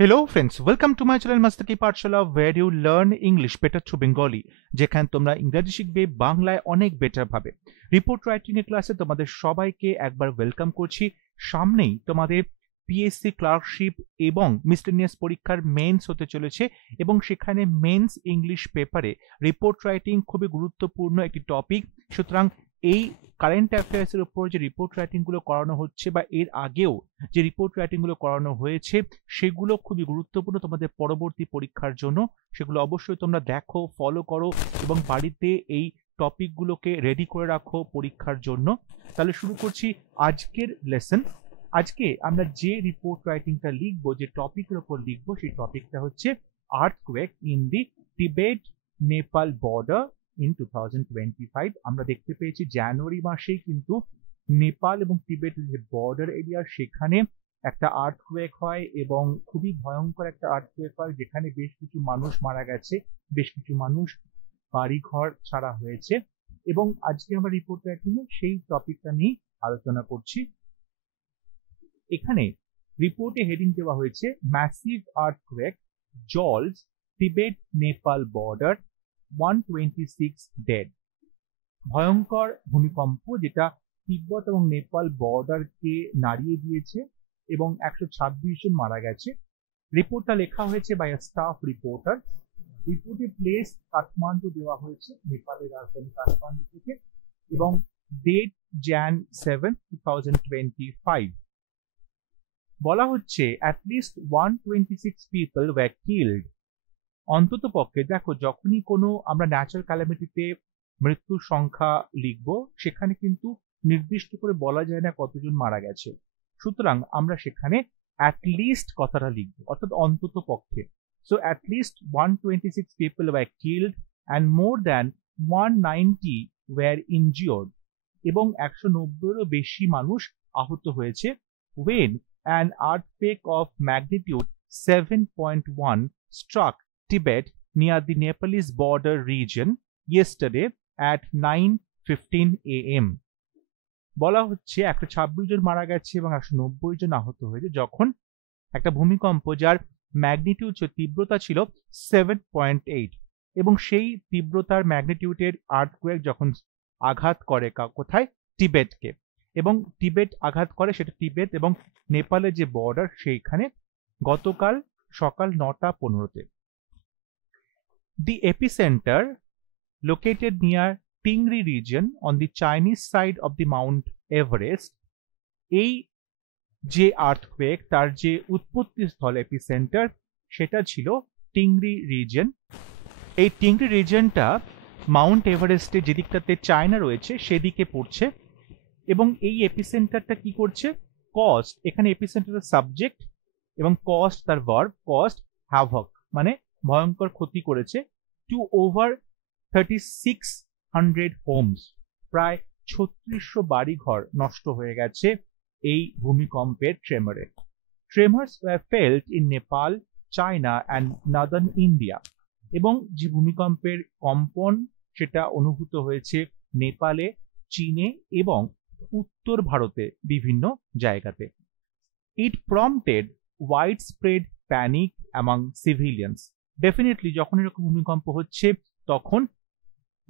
Hello friends, welcome to my channel Mastaki Pathshala where you learn English better through Bengali যেখানে তোমরা ইংরেজি শিখবে বাংলায় অনেক বেটার ভাবে। রিপোর্ট রাইটিং এর ক্লাসে তোমাদের সবাইকে একবার ওয়েলকাম করছি। সামনেই তোমাদের পিএসসি ক্লার্কশিপ এবং মিসলেনিয়াস পরীক্ষার মেন্স হতে চলেছে এবং সেখানে মেন্স ইংলিশ পেপারে রিপোর্ট রাইটিং খুবই গুরুত্বপূর্ণ একটি টপিক। সুতরাং এই কারেন্ট অ্যাফেয়ার্সের উপর যে রিপোর্ট রাইটিংগুলো করানো হচ্ছে বা এর আগেও যে রিপোর্ট রাইটিংগুলো করানো হয়েছে সেগুলো খুবই গুরুত্বপূর্ণ তোমাদের পরবর্তী পরীক্ষার জন্য। সেগুলো অবশ্যই তোমরা দেখো, ফলো করো এবং বাড়িতে এই টপিকগুলোকে রেডি করে রাখো পরীক্ষার জন্য। তাহলে শুরু করছি আজকের লেসন। আজকে আমরা যে রিপোর্ট রাইটিংটা লিখবো, যে টপিকের উপর লিখবো, সেই টপিকটা হচ্ছে earthquake in the Tibet Nepal border in 2025। আমরা দেখতে পেয়েছি জানুয়ারি মাসেই কিন্তু নেপাল এবং তিবেটের যে বর্ডার এরিয়া সেখানে একটা আর্থকোয়েক হয় এবং খুবই ভয়ঙ্কর একটা আর্থকোয়েক হয়, যেখানে বেশ কিছু মানুষ মারা গেছে, বেশ কিছু মানুষ বাড়িঘর ছাড়া হয়েছে। এবং আজকে আমরা রিপোর্ট রাইটিংয়ে সেই টপিকটা নিয়ে আলোচনা করছি। এখানে রিপোর্টে হেডিং দেওয়া হয়েছে massive earthquake jolts Tibet Nepal border 126 dead. ভয়ঙ্কর ভূমিকম্প যেটা তিব্বত এবং নেপাল বর্ডারকে নাড়িয়ে দিয়েছে এবং 126 জন মারা গেছে। রিপোর্টটা লেখা হয়েছে বাই আ স্টাফ রিপোর্টার। রিপোর্টের প্লেস কাঠমান্ডু দেওয়া হয়েছে, নেপালের রাজধানী কাঠমান্ডু থেকে, এবং ডেট jan 7, 2025। বলা হচ্ছে at least 126 people were killed। অন্তত পক্ষে দেখো, যখনই কোনো আমরা ন্যাচারাল ক্যালামিটিতে মৃত্যুর সংখ্যা লিখব সেখানে কিন্তু নির্দিষ্ট করে বলা যায় না কতজন মারা গেছে। সুতরাং আমরা সেখানে at least কথাটা লিখব, অর্থাৎ অন্তত পক্ষে। So at least 126 people were killed and more than 190 were injured। এবং 190-এরও বেশি মানুষ আহত হয়েছে। when an earthquake of magnitude 7.1 struck Tibet near the Nepalese border region yesterday at 9:15 AM। বলা হচ্ছে 126 জন মারা গেছে এবং 190 জন আহত হয়েছে যখন একটা ভূমিকম্প যার ম্যাগনিটিউড তীব্রতা ছিল 7.8 এবং সেই তীব্রতার ম্যাগনিটিউডের আর্থকোয়েক যখন আঘাত করে কোথায়, টিবেটকে, এবং টিবেট আঘাত করে সেটা টিবেট এবং নেপালের যে বর্ডার সেইখানে গতকাল সকাল 9:15-তে। The epicenter located near Tingri region on the Chinese side of the Mount Everest। এই যে আর্থকোয়েক তার যে উৎপত্তি স্থল এপিসেন্টার সেটা ছিল টিংরি রিজন। এই টিংরি রিজনটা মাউন্ট এভারেস্টের যে দিকটাতে চায়না রয়েছে সেদিকে পড়ছে এবং এই এপিসেন্টারটা কি করছে, কস্ট, এখানে এপিসেন্টারের সাবজেক্ট এবং কস্ট তার ভার্ব, কস্ট হ্যাভক মানে ভয়ঙ্কর ক্ষতি করেছে টু ওভার 3600 হোমস। প্রায় 3600 বাড়িঘর নষ্ট হয়ে গেছে এই ভূমিকম্পের ট্রেমরে। Tremors were felt in Nepal, China and northern India. এবং যে ভূমিকম্পের কম্পন সেটা অনুভূত হয়েছে নেপালে, চীনে এবং উত্তর ভারতে বিভিন্ন জায়গাতে। It prompted widespread panic among civilians. Definitely যখন এরকম ভূমিকম্প হচ্ছে তখন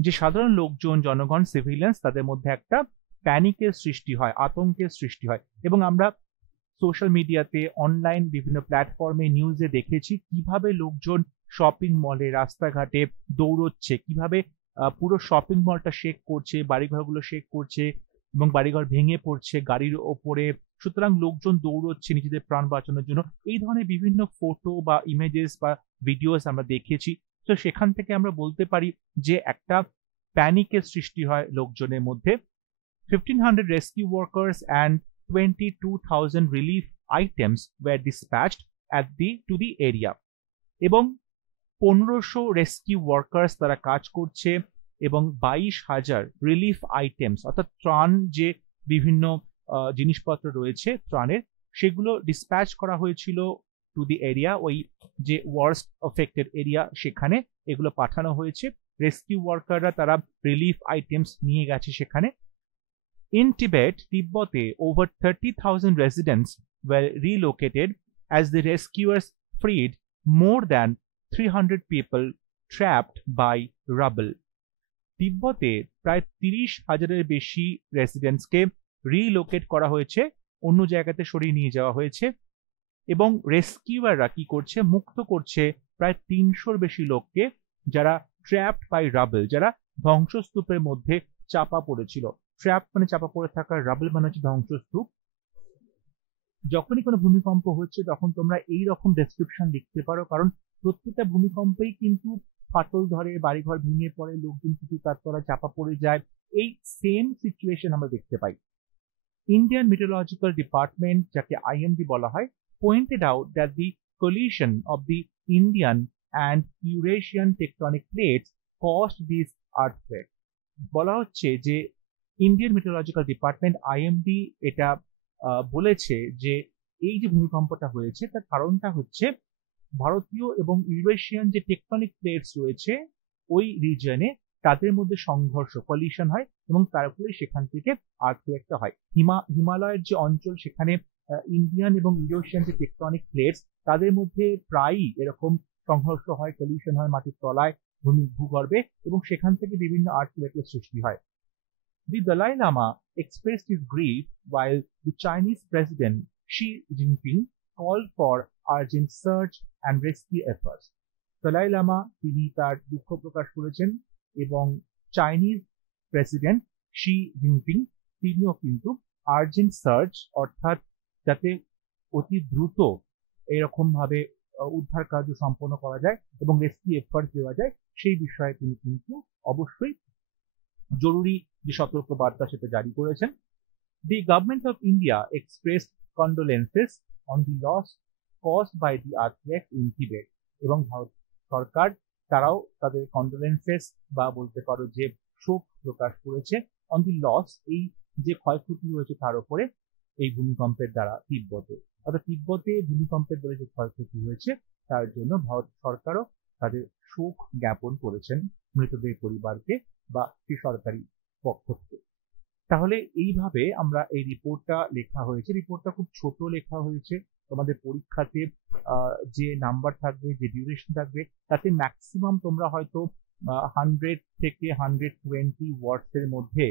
যে সাধারণ লোকজন, জনগণ, সিভিলিয়ানস, তাদের মধ্যে একটা প্যানিকের সৃষ্টি হয়, আতঙ্কের সৃষ্টি হয়। এবং আমরা সোশ্যাল মিডিয়াতে, অনলাইন বিভিন্ন প্ল্যাটফর্মে, নিউজে দেখেছি কিভাবে লোকজন শপিং মলে, রাস্তাঘাটে দৌড়চ্ছে, কিভাবে পুরো শপিং মলটা শেক করছে, বাড়িঘরগুলো শেক করছে এবং বাড়িঘর ভেঙে পড়ছে গাড়ির ওপরে। সুতরাং লোকজন দৌড়চ্ছে নিজেদের প্রাণ বাঁচানোর জন্য। এই ধরনের বিভিন্ন ফটো বা ইমেজেস বা ভিডিওস আমরা দেখেছি। তো সেখান থেকে আমরা বলতে পারি যে একটা প্যানিকের সৃষ্টি হয় লোকজনের মধ্যে। 1500 rescue workers and 22,000 relief items were dispatched to the area। এবং 1500 রেস্কিউ ওয়ার্কার্স তারা কাজ করছে এবং 22,000 রিলিফ আইটেমস অর্থাৎ ত্রাণ যে বিভিন্ন জিনিসপত্র রয়েছে ত্রাণের, সেগুলো ডিসপ্যাচ করা হয়েছিল টু দি এরিয়া, ওই যে ওয়ার্স্ট অফেক্টেড এরিয়া সেখানে এগুলো পাঠানো হয়েছে। রেস্কিউ ওয়ার্কাররা তারা রিলিফ আইটেমস নিয়ে গেছে সেখানে। In Tibet, তিব্বতে over 30,000 residents were relocated as the rescuers freed more than 300 people trapped by rubble. তিব্বতে প্রায় 30,000-এর বেশি রেসিডেন্টসকে রিলোকেট করা হয়েছে, অন্য জায়গাতে সরিয়ে নিয়ে যাওয়া হয়েছে এবং রেস্কিউয়াররা কি করছে, মুক্ত করছে প্রায় 300-র বেশি লোককে যারা ট্র্যাপড বাই রাবল, যারা ধ্বংসস্তূপের মধ্যে চাপা পড়েছিল। ট্র্যাপ মানে চাপা পড়ে থাকা, রাবল মানে হচ্ছে ধ্বংসস্তূপ। যখনই কোনো ভূমিকম্প হচ্ছে তখন তোমরা এই রকম ডেসক্রিপশন লিখতে পারো, কারণ প্রত্যেকটা ভূমিকম্পেই কিন্তু ফাটল ধরে, বাড়িঘর ভেঙে পড়ে, লোকজন কিছু তার তলায় চাপা পড়ে যায়। এই সেম সিচুয়েশন আমরা দেখতে পাই। ইন্ডিয়ান মেটেরোলজিক্যাল ডিপার্টমেন্ট, যাকে আইএমডি বলা হয়, pointed out that the collision of the Indian and Eurasian tectonic plates caused this earthquake. বলা হচ্ছে যে ইন্ডিয়ান মেটেরোলজিক্যাল ডিপার্টমেন্ট আইএমডি এটা বলেছে যে এই যে ভূমিকম্পটা হয়েছে তার কারণটা হচ্ছে ভারতীয় এবং ইউরেশিয়ান যে টেকটনিক প্লেটস রয়েছে ওই রিজনে তাদের মধ্যে সংঘর্ষ, কলিশন হয় এবং তার ফলে সেখান থেকে আর্থকোয়েকটা হয়। হিমালয়ের যে অঞ্চল, সেখানে ইন্ডিয়ান এবং ইউরেশিয়ান যে টেকটনিক প্লেটস তাদের মধ্যে প্রায়ই এরকম সংঘর্ষ হয়, কলিশন হয় মাটির তলায়, ভূগর্ভে, এবং সেখান থেকে বিভিন্ন আর্থকোয়েকের সৃষ্টি হয়। The Dalai Lama expressed his grief while the Chinese President Xi Jinping called for urgent search and rescue efforts. Dalai Lama তিনি তার দুঃখ প্রকাশ করেছেন এবং চাইনিজ প্রেসিডেন্ট শি জিনপিং তিনিও কিন্তু আর্জেন্ট সার্চ, অর্থাৎ যাতে অতি দ্রুত এরকম ভাবে উদ্ধার কার্য সম্পন্ন করা যায় এবং রেস্কিউ এফার্ট দেওয়া যায়, সেই বিষয়ে তিনি কিন্তু অবশ্যই জরুরি যে সতর্ক বার্তা সেটা জারি করেছেন। The government of India expressed condolences on the loss caused by the earthquake in Tibet, এবং ভারত সরকার তারাও তাদের কন্ডোলেন্সেস বা বলতে পারো যে শোক প্রকাশ করেছে অন দি লস, এই যে ক্ষয়ক্ষতি হয়েছে তার উপরে এই ভূমিকম্পের দ্বারা তিব্বতে, অর্থাৎ তিব্বতে ভূমিকম্পের দ্বারা যে ক্ষয়ক্ষতি হয়েছে তার জন্য ভারত সরকারও তাদের শোক জ্ঞাপন করেছেন মৃতদের পরিবারকে বা সরকারি পক্ষ থেকে। তাহলে এইভাবে আমরা এই রিপোর্টটা লেখা হয়েছে। রিপোর্টটা খুব ছোট লেখা হয়েছে। তোমাদের পরীক্ষাতে যে নাম্বার থাকবে, যে ডিউরেশন থাকবে, তাতে ম্যাক্সিমাম তোমরা হয়তো 100 থেকে 120 ওয়ার্ডস এর মধ্যে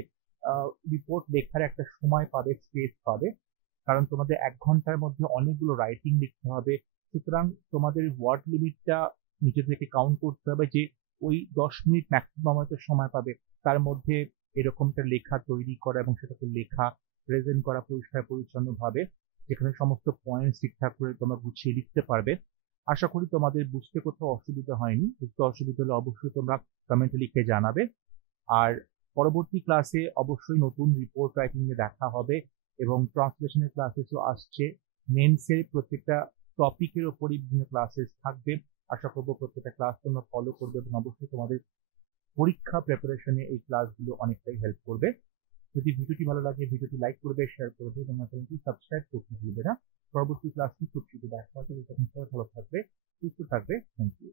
রিপোর্ট লেখার একটা সময় পাবে, স্পেস পাবে, কারণ তোমাদের 1 ঘন্টার মধ্যে অনেকগুলো রাইটিং লিখতে হবে। সুতরাং তোমাদের ওয়ার্ড লিমিটটা নিজে থেকে কাউন্ট করতে হবে যে ওই 10 মিনিট ম্যাক্সিমাম হয়তো সময় পাবে, তার মধ্যে এরকমটা লেখা তৈরি করা এবং সেটাকে লেখা, প্রেজেন্ট করা পরিষ্কার পরিচ্ছন্ন ভাবে, যেখানে সমস্ত পয়েন্টস ঠিকঠাক করে তোমরা গুছিয়ে লিখতে পারবে। আশা করি তোমাদের বুঝতে কোথাও অসুবিধা হয়নি। বুঝতে অসুবিধা হলে অবশ্যই তোমরা কমেন্টে লিখে জানাবে। আর পরবর্তী ক্লাসে অবশ্যই নতুন রিপোর্ট রাইটিং এ দেখা হবে এবং ট্রান্সলেশনের ক্লাসেসও আসছে। মেন্সের প্রত্যেকটা টপিকের উপরই বিভিন্ন ক্লাসেস থাকবে। আশা করবো প্রত্যেকটা ক্লাস তোমরা ফলো করবে এবং অবশ্যই তোমাদের পরীক্ষা প্রিপারেশনে এই ক্লাসগুলো অনেকটাই হেল্প করবে। যদি ভিডিওটি ভালো লাগে ভিডিওটি লাইক করবে, শেয়ার করবে, তোমার চ্যানেলটি সাবস্ক্রাইব করতে ভুলবে না। পরবর্তী ক্লাসটি খুব শীঘ্রই দেখা হবে। ভালো থাকবে, সুস্থ থাকবে। Thank you.